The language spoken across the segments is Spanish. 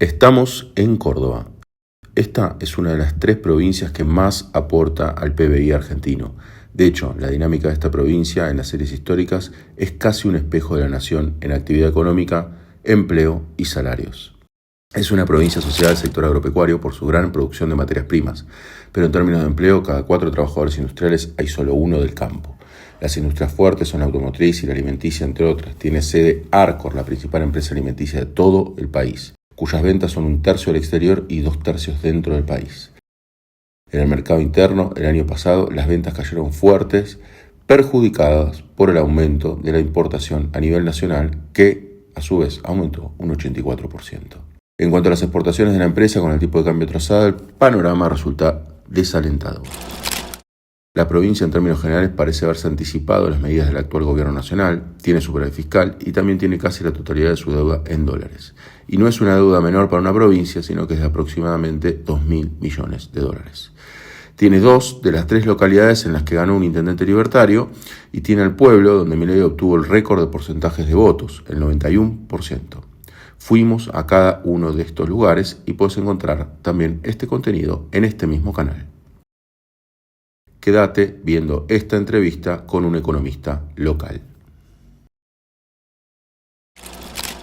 Estamos en Córdoba. Esta es una de las 3 provincias que más aporta al PBI argentino. De hecho, la dinámica de esta provincia en las series históricas es casi un espejo de la nación en actividad económica, empleo y salarios. Es una provincia asociada al sector agropecuario por su gran producción de materias primas, pero en términos de empleo, cada 4 trabajadores industriales hay solo 1 del campo. Las industrias fuertes son la automotriz y la alimenticia, entre otras. Tiene sede Arcor, la principal empresa alimenticia de todo el país, cuyas ventas son 1/3 al exterior y 2/3 dentro del país. En el mercado interno, el año pasado, las ventas cayeron fuertes, perjudicadas por el aumento de la importación a nivel nacional, que, a su vez, aumentó un 84%. En cuanto a las exportaciones de la empresa, con el tipo de cambio trazado, el panorama resulta desalentador. La provincia, en términos generales, parece haberse anticipado a las medidas del actual gobierno nacional, tiene superávit fiscal y también tiene casi la totalidad de su deuda en dólares. Y no es una deuda menor para una provincia, sino que es de aproximadamente 2.000 millones de dólares. Tiene 2 de las 3 localidades en las que ganó un intendente libertario y tiene al pueblo donde Milei obtuvo el récord de porcentajes de votos, el 91%. Fuimos a cada uno de estos lugares y puedes encontrar también este contenido en este mismo canal. Quédate viendo esta entrevista con un economista local.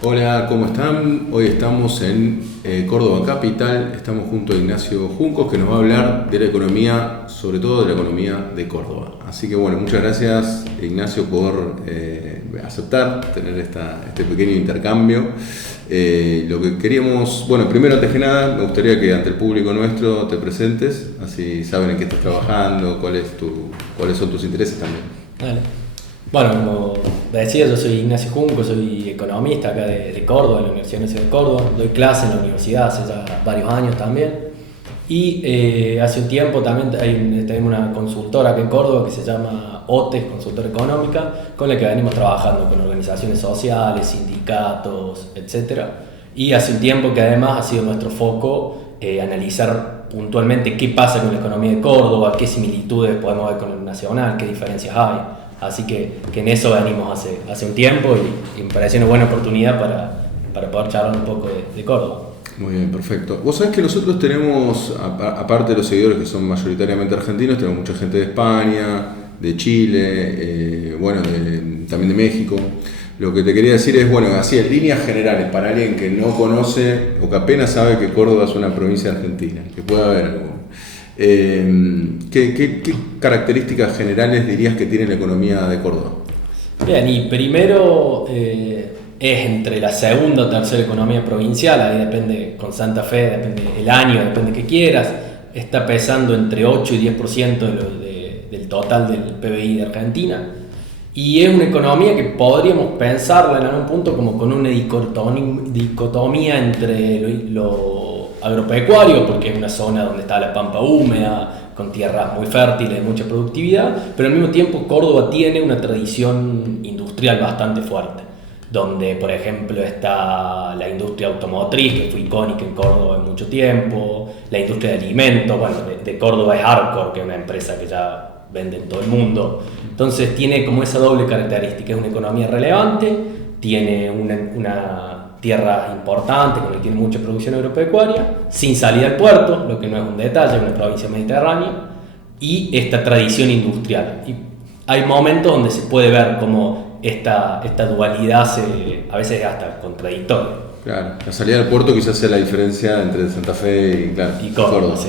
Hola, ¿cómo están? Hoy estamos en Córdoba Capital, estamos junto a Ignacio Juncos, que nos va a hablar de la economía, sobre todo de la economía de Córdoba. Así que bueno, muchas gracias Ignacio por aceptar tener este pequeño intercambio. Lo que queríamos, bueno, primero antes que nada, me gustaría que ante el público nuestro te presentes, así saben en qué estás trabajando, cuáles son tus intereses también. Vale. Bueno, como decía, yo soy Ignacio Junco, soy economista acá de Córdoba, de la Universidad Nacional de Córdoba. Doy clase en la universidad hace ya varios años también. Y hace un tiempo también tenemos una consultora acá en Córdoba que se llama OTES, Consultora Económica, con la que venimos trabajando con organizaciones sociales, sindicatos, etc. Y hace un tiempo que además ha sido nuestro foco analizar puntualmente qué pasa con la economía de Córdoba, qué similitudes podemos ver con el nacional, qué diferencias hay. Así que en eso venimos hace un tiempo y me pareció una buena oportunidad para poder charlar un poco de Córdoba. Muy bien, perfecto. Vos sabés que nosotros tenemos, aparte de los seguidores que son mayoritariamente argentinos, tenemos mucha gente de España, de Chile, también de México. Lo que te quería decir es, bueno, así en líneas generales, para alguien que no conoce o que apenas sabe que Córdoba es una provincia argentina, que pueda haber algo. ¿Qué características generales dirías que tiene la economía de Córdoba? Bien, y primero es entre la segunda o tercera economía provincial, ahí depende, con Santa Fe, depende el año, depende que quieras, está pesando entre 8 y 10% del total del PBI de Argentina, y es una economía que podríamos pensarla en algún punto como con una dicotomía entre lo agropecuario, porque es una zona donde está la pampa húmeda, con tierras muy fértiles, de mucha productividad, pero al mismo tiempo Córdoba tiene una tradición industrial bastante fuerte, donde por ejemplo está la industria automotriz, que fue icónica en Córdoba en mucho tiempo, la industria de alimentos, bueno, de Córdoba es Arcor, que es una empresa que ya vende en todo el mundo. Entonces tiene como esa doble característica, es una economía relevante, tiene una tierra importante, con la que tiene mucha producción agropecuaria, sin salida al puerto, lo que no es un detalle, es una provincia mediterránea, y esta tradición industrial. Y hay momentos donde se puede ver cómo esta dualidad a veces es hasta contradictoria. Claro, la salida del puerto quizás sea la diferencia entre Santa Fe y Córdoba. Sí.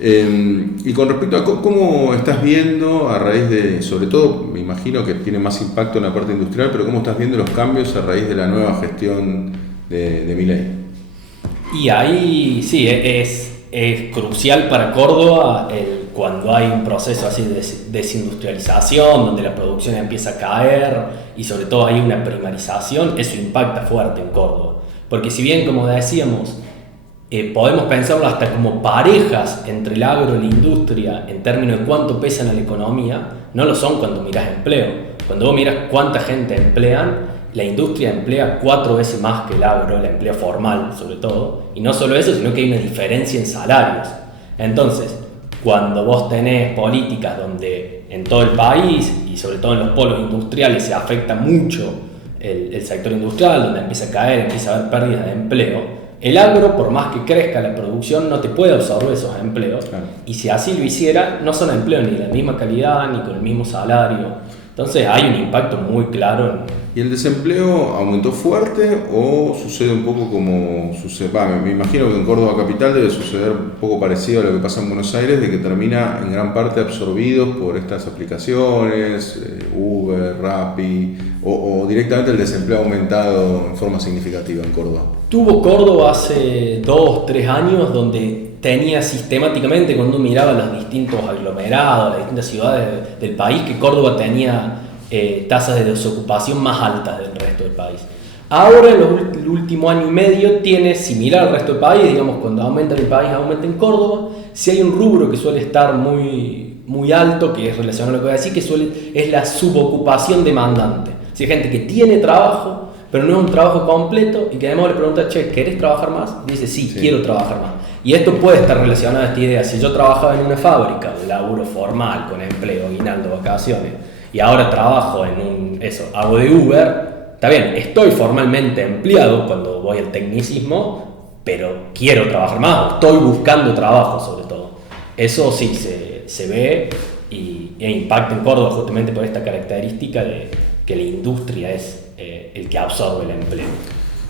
Y con respecto a cómo estás viendo a raíz de, sobre todo me imagino que tiene más impacto en la parte industrial, pero cómo estás viendo los cambios a raíz de la nueva gestión de Milei. Y ahí sí, es crucial para Córdoba cuando hay un proceso así de desindustrialización, donde la producción empieza a caer y sobre todo hay una primarización, eso impacta fuerte en Córdoba. Porque si bien, como decíamos, podemos pensarlo hasta como parejas entre el agro y la industria en términos de cuánto pesan a la economía, no lo son cuando mirás empleo. Cuando vos mirás cuánta gente emplean, la industria emplea 4 veces más que el agro, la emplea formal sobre todo, y no solo eso, sino que hay una diferencia en salarios. Entonces, cuando vos tenés políticas donde en todo el país y sobre todo en los polos industriales se afecta mucho el sector industrial, donde empieza a caer, empieza a haber pérdidas de empleo, El agro, por más que crezca la producción, no te puede absorber esos empleos. Claro. Y si así lo hiciera, no son empleos ni de la misma calidad, ni con el mismo salario. Entonces hay un impacto muy claro en... ¿Y el desempleo aumentó fuerte o sucede un poco como sucede? Me imagino que en Córdoba capital debe suceder un poco parecido a lo que pasa en Buenos Aires, de que termina en gran parte absorbidos por estas aplicaciones, Uber, Rappi, o directamente el desempleo ha aumentado en forma significativa en Córdoba. Tuvo Córdoba hace 2-3 años donde tenía sistemáticamente, cuando uno miraba los distintos aglomerados, las distintas ciudades del país, que Córdoba tenía tasas de desocupación más altas del resto del país. Ahora, en el último año y medio, tiene similar al resto del país, digamos, cuando aumenta en el país, aumenta en Córdoba. Si hay un rubro que suele estar muy alto, que es relacionado a lo que voy a decir, es la subocupación demandante. Si hay gente que tiene trabajo, pero no es un trabajo completo, y que además le pregunta, che, ¿querés trabajar más? Y dice, sí, quiero trabajar más. Y esto puede estar relacionado a esta idea. Si yo trabajaba en una fábrica, de laburo formal, con empleo, aguinaldo, vacaciones, y ahora trabajo hago de Uber, está bien, estoy formalmente empleado cuando voy al tecnicismo, pero quiero trabajar más, estoy buscando trabajo sobre todo. Eso sí se ve e impacta en Córdoba justamente por esta característica de que la industria es el que absorbe el empleo.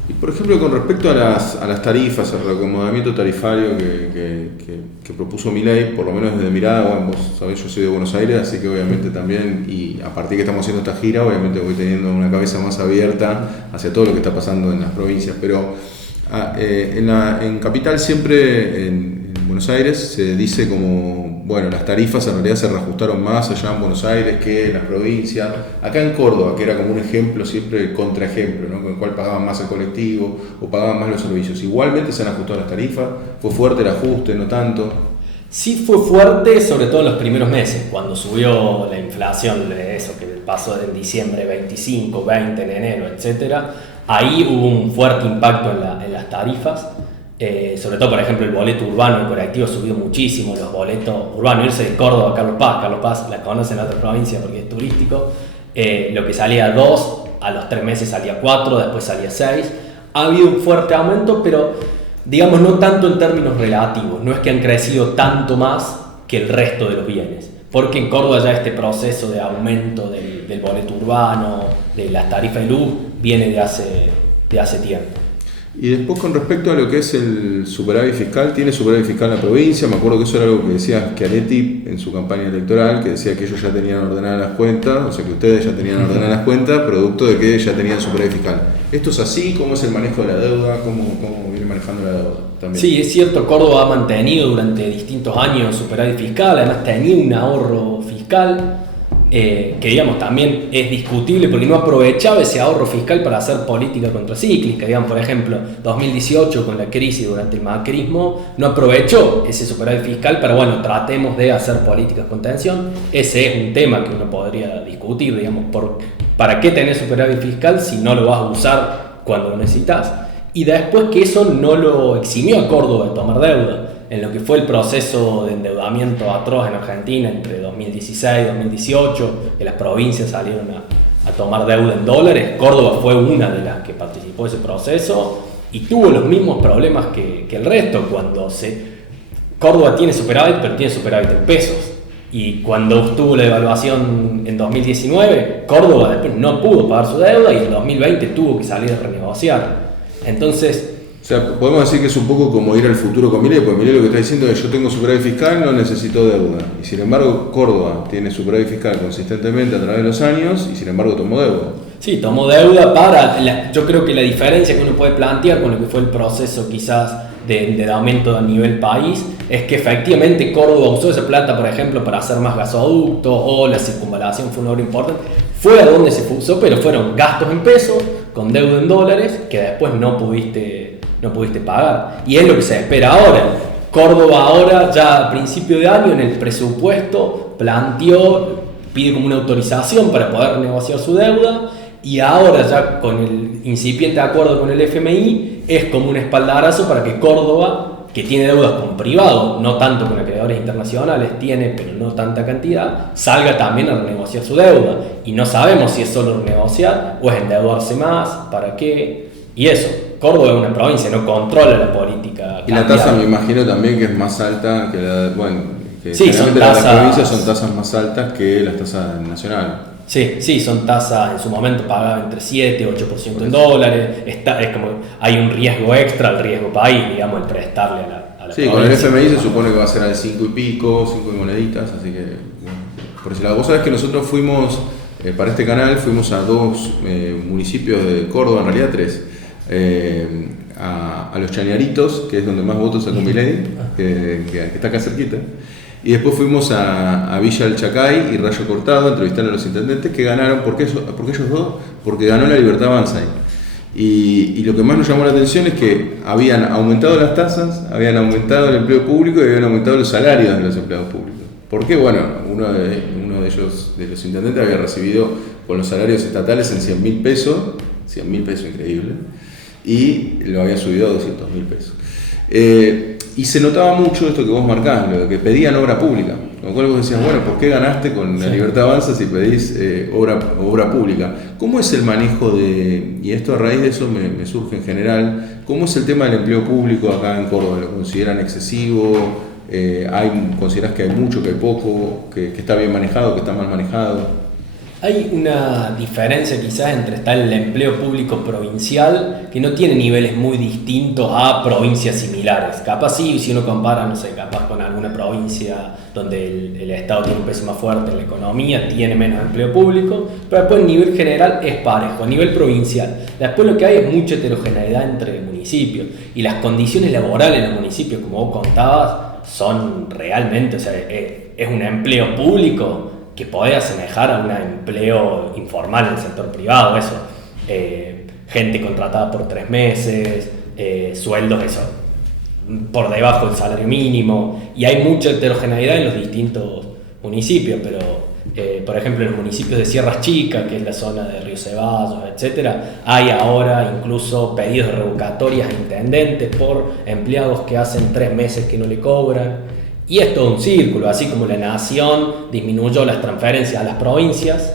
Y por ejemplo, con respecto a las tarifas, el reacomodamiento tarifario que propuso Milei, por lo menos desde mirada, bueno, vos sabés, yo soy de Buenos Aires, así que obviamente también, y a partir de que estamos haciendo esta gira, obviamente voy teniendo una cabeza más abierta hacia todo lo que está pasando en las provincias, pero en Capital siempre, en Buenos Aires, se dice como, bueno, las tarifas en realidad se reajustaron más allá en Buenos Aires que en las provincias. Acá en Córdoba, que era como un ejemplo, siempre contraejemplo, ¿no? Con el cual pagaban más el colectivo o pagaban más los servicios. Igualmente se han ajustado las tarifas, fue fuerte el ajuste, no tanto. Sí fue fuerte, sobre todo en los primeros meses, cuando subió la inflación, eso que pasó en diciembre 25, 20, en enero, etc. Ahí hubo un fuerte impacto en las tarifas. Sobre todo, por ejemplo, el boleto urbano, el colectivo subió muchísimo, los boletos urbanos, irse de Córdoba a Carlos Paz, la conocen en otra provincia porque es turístico, lo que salía a 2, a los 3 meses salía 4, después salía 6, ha habido un fuerte aumento, pero digamos no tanto en términos relativos, no es que han crecido tanto más que el resto de los bienes, porque en Córdoba ya este proceso de aumento del boleto urbano, de las tarifas de luz, viene de hace tiempo. Y después con respecto a lo que es el superávit fiscal, tiene superávit fiscal en la provincia, me acuerdo que eso era algo que decía Schiaretti en su campaña electoral, que decía que ellos ya tenían ordenadas las cuentas, o sea que ustedes ya tenían ordenadas las cuentas, producto de que ya tenían superávit fiscal. ¿Esto es así? ¿Cómo es el manejo de la deuda? ¿Cómo viene manejando la deuda también? Sí, es cierto, Córdoba ha mantenido durante distintos años superávit fiscal, además tenía un ahorro fiscal, que digamos también es discutible porque no aprovechaba ese ahorro fiscal para hacer política contracíclica. Digamos, por ejemplo, 2018 con la crisis durante el macrismo no aprovechó ese superávit fiscal para, bueno, tratemos de hacer políticas con tensión. Ese es un tema que uno podría discutir, digamos, ¿para qué tener superávit fiscal si no lo vas a usar cuando lo necesitas? Y después que eso no lo eximió a Córdoba de tomar deuda. En lo que fue el proceso de endeudamiento atroz en Argentina entre 2016 y 2018, que las provincias salieron a tomar deuda en dólares, Córdoba fue una de las que participó de ese proceso y tuvo los mismos problemas que el resto. Córdoba tiene superávit, pero tiene superávit en pesos. Y cuando estuvo la devaluación en 2019, Córdoba después no pudo pagar su deuda y en 2020 tuvo que salir a renegociar. Entonces, o sea, podemos decir que es un poco como ir al futuro con Milei, porque Milei lo que está diciendo es yo tengo superávit fiscal, no necesito deuda. Y sin embargo, Córdoba tiene superávit fiscal consistentemente a través de los años y sin embargo tomó deuda. Sí, tomó deuda yo creo que la diferencia que uno puede plantear con lo que fue el proceso quizás de endeudamiento a nivel país es que efectivamente Córdoba usó esa plata, por ejemplo, para hacer más gasoductos o la circunvalación fue un obra importante. Fue a donde se usó, pero fueron gastos en pesos con deuda en dólares que después no pudiste pagar. Y es lo que se espera ahora. Córdoba ahora, ya a principio de año, en el presupuesto, pide como una autorización para poder negociar su deuda y ahora ya con el incipiente acuerdo con el FMI es como un espaldarazo para que Córdoba, que tiene deudas con privados, no tanto con acreedores internacionales, tiene, pero no tanta cantidad, salga también a renegociar su deuda. Y no sabemos si es solo renegociar o es endeudarse más, para qué, y eso. Córdoba es una provincia, no controla la política Y la tasa me imagino también que es más alta que la, bueno, que sí, generalmente las provincias son tasas más altas que las tasas nacionales. Sí, son tasas, en su momento pagaban entre 7 y 8% en dólares, es como, hay un riesgo extra al riesgo país, digamos, el prestarle a la sí, provincia. con el FMI se supone que va a ser al 5 y pico, 5 y moneditas, así que, bueno, por ese lado. Vos sabés que nosotros fuimos, para este canal, fuimos a 2 municipios de Córdoba, en realidad 3, a Los Chañaritos, que es donde más votos sacó Milei, que está acá cerquita. Y después fuimos a Villa del Chacay y Rayo Cortado, entrevistaron a los intendentes que ganaron. ¿Por qué ellos dos? Porque ganó la Libertad Avanza ahí. Y lo que más nos llamó la atención es que habían aumentado las tasas, habían aumentado el empleo público y habían aumentado los salarios de los empleados públicos. ¿Por qué? Bueno, uno de ellos, de los intendentes, había recibido con los salarios estatales en 100.000 pesos, 100.000 pesos increíble, y lo había subido a 200.000 pesos. Y se notaba mucho esto que vos marcás, lo de que pedían obra pública. Con lo cual vos decías, bueno, ¿por qué ganaste con la Libertad Avanza si pedís obra pública? ¿Cómo es el manejo y esto a raíz de eso me surge en general, cómo es el tema del empleo público acá en Córdoba? ¿Lo consideran excesivo? ¿Considerás que hay mucho, que hay poco, que está bien manejado, que está mal manejado? Hay una diferencia quizás entre estar el empleo público provincial, que no tiene niveles muy distintos a provincias similares. Capaz sí, si uno compara, no sé, capaz con alguna provincia donde el Estado tiene un peso más fuerte en la economía, tiene menos empleo público, pero después a nivel general es parejo, a nivel provincial. Después lo que hay es mucha heterogeneidad entre municipios, y las condiciones laborales en los municipios, como vos contabas, son realmente, o sea, es un empleo público que puede asemejar a un empleo informal en el sector privado, eso. Gente contratada por 3 meses, sueldos eso, por debajo del salario mínimo, y hay mucha heterogeneidad en los distintos municipios, pero por ejemplo en los municipios de Sierras Chicas, que es la zona de Río Ceballos, etcétera, hay ahora incluso pedidos de revocatorias a intendentes por empleados que hacen 3 meses que no le cobran. Y es todo un círculo, así como la nación disminuyó las transferencias a las provincias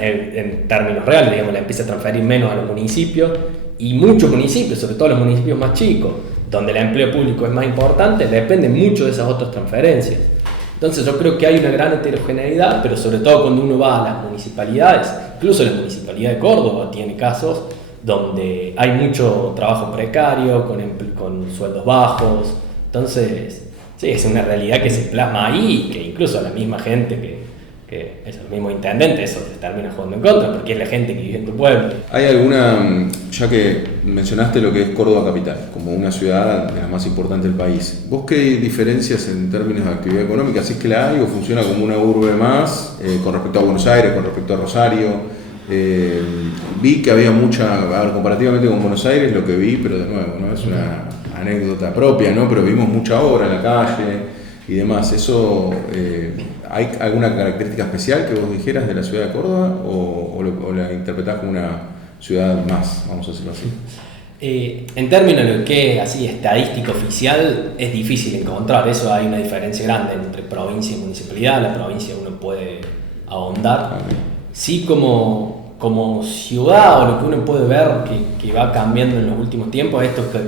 en términos reales, digamos, le empieza a transferir menos a los municipios, y muchos municipios, sobre todo los municipios más chicos, donde el empleo público es más importante, dependen mucho de esas otras transferencias. Entonces yo creo que hay una gran heterogeneidad, pero sobre todo cuando uno va a las municipalidades, incluso la Municipalidad de Córdoba tiene casos donde hay mucho trabajo precario, con sueldos bajos. Entonces, sí, es una realidad que se plasma ahí, que incluso la misma gente que es el mismo intendente, eso te termina jugando en contra, porque es la gente que vive en tu pueblo. ¿Hay alguna, ya que mencionaste lo que es Córdoba capital, como una ciudad de las más importantes del país, vos qué diferencias en términos de actividad económica, si es que la hay o funciona como una urbe más, con respecto a Buenos Aires, con respecto a Rosario? Vi que había mucha, a ver, comparativamente con Buenos Aires, lo que vi, pero de nuevo, ¿no? Es una anécdota propia, ¿no? Pero vimos mucha obra en la calle y demás. ¿Eso hay alguna característica especial que vos dijeras de la ciudad de Córdoba o la interpretás como una ciudad más, vamos a decirlo así? En términos de lo que es así estadística oficial, es difícil encontrar. Eso hay una diferencia grande entre provincia y municipalidad. La provincia uno puede ahondar. Okay. Sí, como ciudad, o lo que uno puede ver que va cambiando en los últimos tiempos, esto es que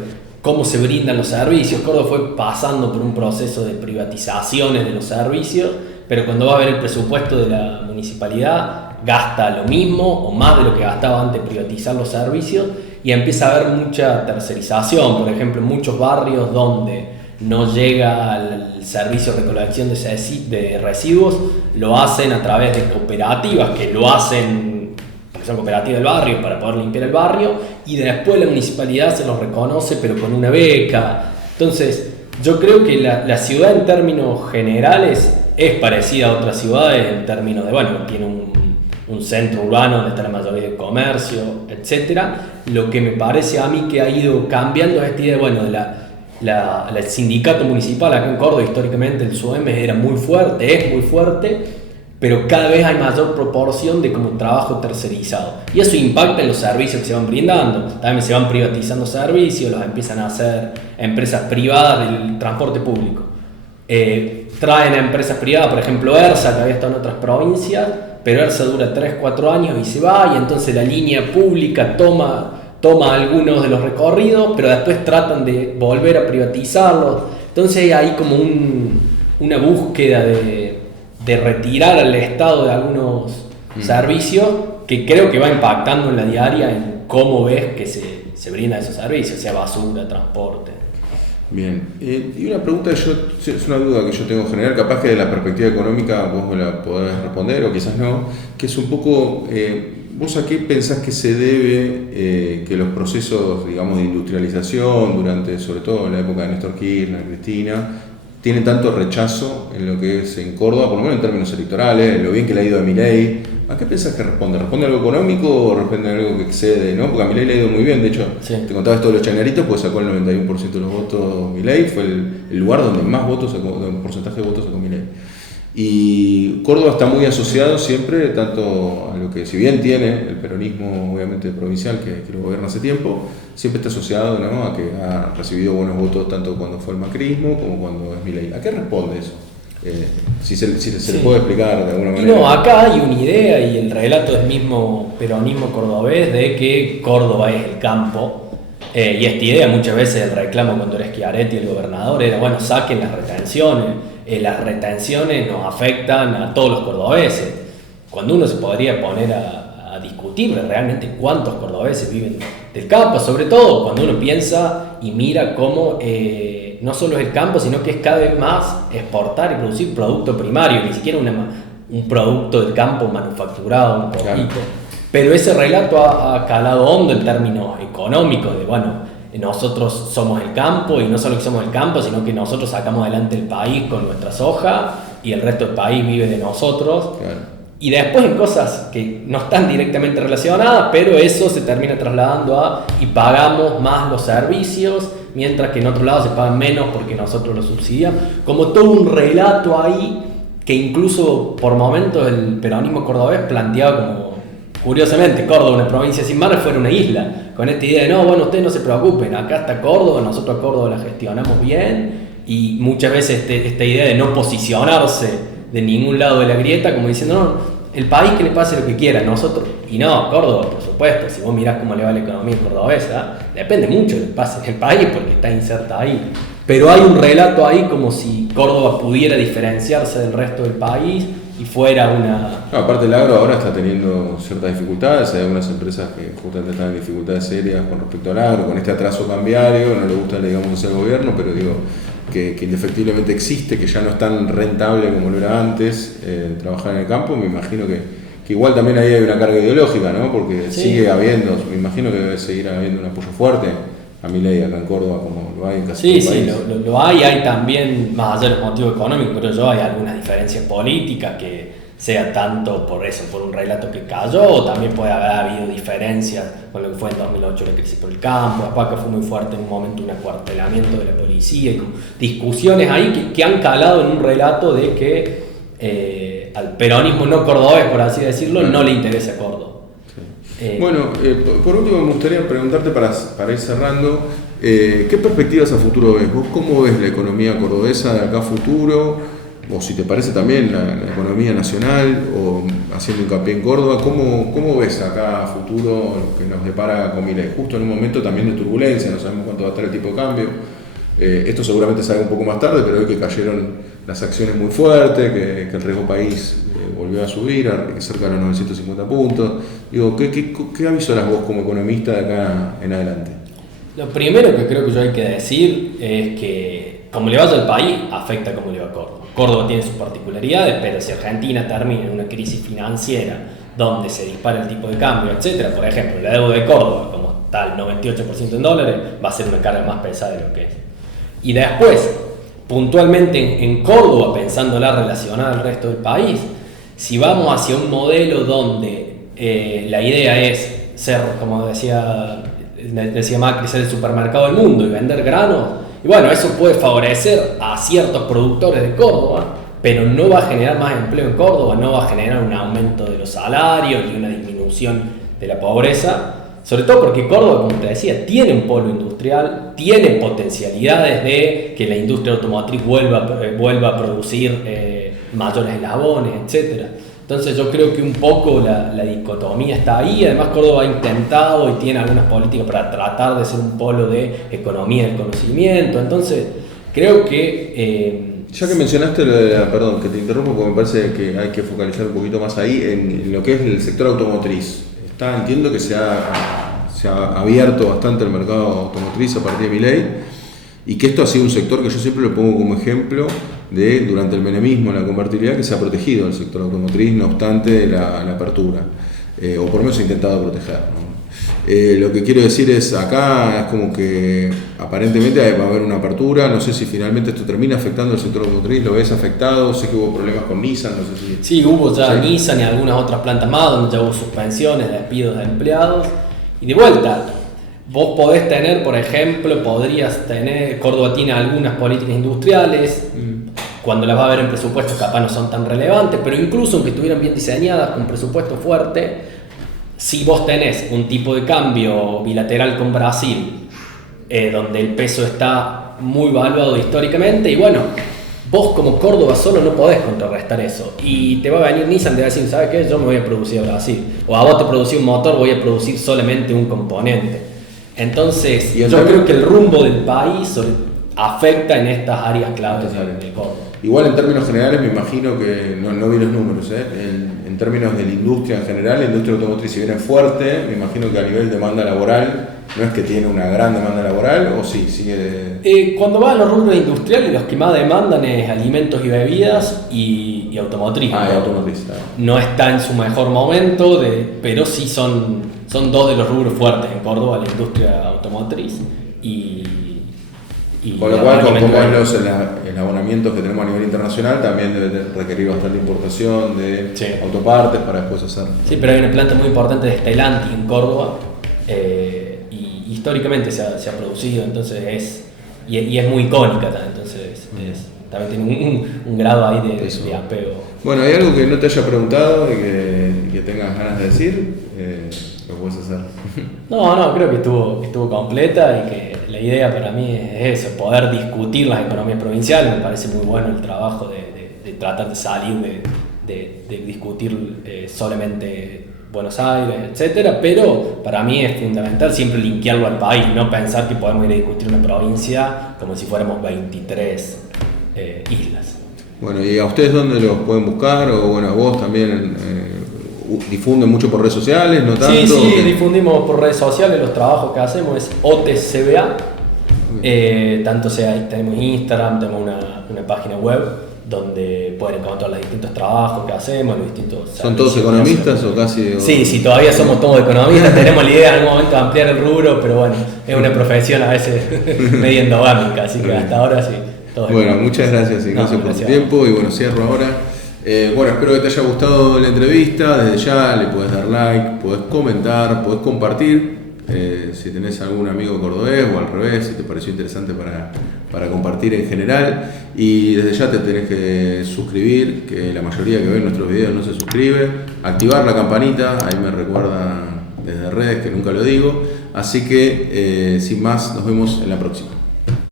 cómo se brindan los servicios. Córdoba fue pasando por un proceso de privatizaciones de los servicios, pero cuando va a ver el presupuesto de la municipalidad, gasta lo mismo o más de lo que gastaba antes de privatizar los servicios, y empieza a haber mucha tercerización. Por ejemplo, en muchos barrios donde no llega el servicio de recolección de residuos, lo hacen a través de cooperativas que lo hacen, porque son cooperativas del barrio, para poder limpiar el barrio, y después la municipalidad se los reconoce, pero con una beca. Entonces, yo creo que la ciudad en términos generales es parecida a otras ciudades en términos de, bueno, tiene un centro urbano donde está la mayoría de comercio, etc. Lo que me parece a mí que ha ido cambiando es esta idea, bueno, de el sindicato municipal acá en Córdoba, históricamente el SUEM era muy fuerte, es muy fuerte, pero cada vez hay mayor proporción de como trabajo tercerizado. Y eso impacta en los servicios que se van brindando. También se van privatizando servicios, los empiezan a hacer empresas privadas del transporte público. Traen a empresas privadas, por ejemplo ERSA, que había estado en otras provincias, pero ERSA dura 3-4 años y se va, y entonces la línea pública toma toma algunos de los recorridos, pero después tratan de volver a privatizarlos. Entonces hay como una búsqueda de retirar al Estado de algunos servicios que creo que va impactando en la diaria en cómo ves que se brindan esos servicios, sea basura, transporte. Bien, y una pregunta, es una duda que yo tengo en general, capaz que de la perspectiva económica vos me la podés responder o quizás no, que es un poco, ¿vos a qué pensás que se debe que los procesos, digamos, de industrialización durante, sobre todo en la época de Néstor Kirchner, Cristina, tienen tanto rechazo en lo que es en Córdoba, por lo menos en términos electorales, en lo bien que le ha ido a Milei? ¿A qué pensás que responde? ¿Responde algo económico o responde algo que excede? ¿No? Porque a Milei le ha ido muy bien, de hecho, te contaba esto de los chaneritos, pues sacó el 91% de los votos Milei, fue el lugar donde más votos sacó, un porcentaje de votos sacó Milei. Y Córdoba está muy asociado siempre, tanto a lo que, si bien tiene el peronismo obviamente provincial que lo gobierna hace tiempo, siempre está asociado, ¿no?, a que ha recibido buenos votos tanto cuando fue el macrismo como cuando es Milei. ¿A qué responde eso? Si se le puede explicar de alguna manera. No, acá hay una idea y el relato del mismo peronismo cordobés de que Córdoba es el campo, y esta idea muchas veces el reclamo cuando era Schiaretti el gobernador era, bueno, saquen las retenciones nos afectan a todos los cordobeses, cuando uno se podría poner a discutir realmente cuántos cordobeses viven del campo, sobre todo cuando uno piensa y mira cómo no solo es el campo, sino que es cada vez más exportar y producir producto primario, ni siquiera un producto del campo manufacturado, un poquito. Claro. Pero ese relato ha calado hondo en términos económicos, de bueno, nosotros somos el campo, y no solo que somos el campo, sino que nosotros sacamos adelante el país con nuestra soja, y el resto del país vive de nosotros. Claro. Y después en cosas que no están directamente relacionadas, pero eso se termina trasladando y pagamos más los servicios, mientras que en otro lado se pagan menos porque nosotros los subsidiamos. Como todo un relato ahí que incluso por momentos el peronismo cordobés planteaba como, curiosamente, Córdoba, una provincia sin mar, fuera una isla, con esta idea de, no, bueno, ustedes no se preocupen, acá está Córdoba, nosotros a Córdoba la gestionamos bien, y muchas veces esta idea de no posicionarse de ningún lado de la grieta, como diciendo, no, el país que le pase lo que quiera, nosotros, y no, Córdoba, por supuesto, si vos mirás cómo le va la economía cordobesa, depende mucho de lo que pase en el país porque está inserta ahí, pero hay un relato ahí como si Córdoba pudiera diferenciarse del resto del país y fuera una... No, aparte el agro ahora está teniendo ciertas dificultades, hay algunas empresas que justamente están en dificultades serias con respecto al agro, con este atraso cambiario, no le gusta, digamos, al gobierno, pero digo que indefectiblemente existe, que ya no es tan rentable como lo era antes trabajar en el campo. Me imagino que igual también ahí hay una carga ideológica, ¿no? Porque sigue habiendo, me imagino que debe seguir habiendo un apoyo fuerte a Milei acá en Córdoba, como lo hay en casi todo el país. Sí, lo hay también, más allá de los motivos económicos, pero yo hay algunas diferencias políticas que sea tanto por eso, por un relato que cayó, o también puede haber habido diferencias con lo que fue en 2008 la crisis por el campo, después que fue muy fuerte en un momento un acuartelamiento de la policía, y discusiones ahí que han calado en un relato de que al peronismo no cordobés, por así decirlo, no le interesa Córdoba. Bueno, por último me gustaría preguntarte para ir cerrando, ¿qué perspectivas a futuro ves? ¿Vos cómo ves la economía cordobesa de acá a futuro? O si te parece también la economía nacional, o haciendo hincapié en Córdoba, ¿cómo ves acá a futuro lo que nos depara con Milei? Justo en un momento también de turbulencia, no sabemos cuánto va a estar el tipo de cambio. Esto seguramente sale un poco más tarde, pero hoy que cayeron las acciones muy fuertes, que el riesgo país volvió a subir, cerca de los 950 puntos. Digo, ¿qué avisoras vos como economista de acá en adelante? Lo primero que creo que yo hay que decir es que como le vaya al país, afecta como le va a Córdoba. Córdoba tiene sus particularidades, pero si Argentina termina en una crisis financiera donde se dispara el tipo de cambio, etcétera, por ejemplo, la deuda de Córdoba, como está el 98% en dólares, va a ser una carga más pesada de lo que es. Y después, puntualmente en Córdoba, pensándola relacionada al resto del país, si vamos hacia un modelo donde la idea es ser, como decía Macri, ser el supermercado del mundo y vender granos, y bueno, eso puede favorecer a ciertos productores de Córdoba, pero no va a generar más empleo en Córdoba, no va a generar un aumento de los salarios ni una disminución de la pobreza, sobre todo porque Córdoba, como te decía, tiene un polo industrial, tiene potencialidades de que la industria automotriz vuelva a producir mayores eslabones, etc. Entonces yo creo que un poco la dicotomía está ahí. Además Córdoba ha intentado y tiene algunas políticas para tratar de ser un polo de economía del conocimiento. Entonces creo que... ya que mencionaste perdón que te interrumpo porque me parece que hay que focalizar un poquito más ahí en lo que es el sector automotriz. Entiendo que se ha abierto bastante el mercado automotriz a partir de Milei, y que esto ha sido un sector que yo siempre lo pongo como ejemplo de, durante el menemismo, la convertibilidad, que se ha protegido el sector automotriz, no obstante la apertura, o por lo menos se ha intentado proteger, ¿no? Lo que quiero decir es, acá es como que aparentemente va a haber una apertura, no sé si finalmente esto termina afectando al sector automotriz, ¿lo ves afectado? Sé que hubo problemas con Nissan, no sé si... Sí, hubo ya Nissan y algunas otras plantas más, donde ya hubo suspensiones, despidos de empleados, y de vuelta, vos podés tener, por ejemplo, Córdoba tiene algunas políticas industriales, cuando las va a ver en presupuestos capaz no son tan relevantes, pero incluso aunque estuvieran bien diseñadas, con presupuesto fuerte, si vos tenés un tipo de cambio bilateral con Brasil, donde el peso está muy valuado históricamente, y bueno, vos como Córdoba solo no podés contrarrestar eso, y te va a venir Nissan y te va a decir, ¿sabes qué? Yo me voy a producir a Brasil, o a vos te producí un motor, voy a producir solamente un componente. Entonces, yo creo que el rumbo del país afecta en estas áreas claves de Córdoba. Igual en términos generales me imagino que, no vi los números, en términos de la industria en general, la industria automotriz si bien es fuerte, me imagino que a nivel de demanda laboral, no es que tiene una gran demanda laboral, o sí, sigue... Cuando van a los rubros industriales, los que más demandan es alimentos y bebidas y automotriz. Ah, y automotriz, no está en su mejor momento, pero sí son dos de los rubros fuertes en Córdoba, la industria automotriz y con lo cual, como es los enabonamientos que tenemos a nivel internacional, también debe requerir bastante importación de autopartes para después hacer. Sí, pero hay una planta muy importante de Stellantis en Córdoba, y históricamente se ha producido, entonces es muy icónica también, entonces también tiene un grado ahí de apego. Bueno, ¿hay algo que no te haya preguntado y que tengas ganas de decir? Lo puedes hacer. No, creo que estuvo completa, y que la idea para mí es eso, poder discutir las economías provinciales. Me parece muy bueno el trabajo de tratar de salir de discutir solamente Buenos Aires, etcétera, pero para mí es fundamental siempre linkearlo al país, no pensar que podemos ir a discutir una provincia como si fuéramos 23 islas. Bueno, ¿y a ustedes dónde los pueden buscar? O bueno, a vos también difunden mucho por redes sociales, ¿no tanto? Sí, difundimos por redes sociales los trabajos que hacemos, es OTCBA, tanto sea, tenemos Instagram, tenemos una página web donde pueden encontrar los distintos trabajos que hacemos, los distintos... ¿Son todos economistas o casi...? Sí, todavía somos todos economistas, tenemos la idea en algún momento de ampliar el rubro, pero bueno, es una profesión a veces medio endogámica, así que hasta ahora sí. Bueno, muchas gracias Ignacio por tu tiempo, y bueno, cierro ahora. Bueno, espero que te haya gustado la entrevista. Desde ya le puedes dar like, puedes comentar, puedes compartir. Si tenés algún amigo cordobés o al revés, si te pareció interesante para compartir en general. Y desde ya te tenés que suscribir, que la mayoría que ve nuestros videos no se suscribe. Activar la campanita, ahí me recuerda desde redes que nunca lo digo. Así que sin más, nos vemos en la próxima.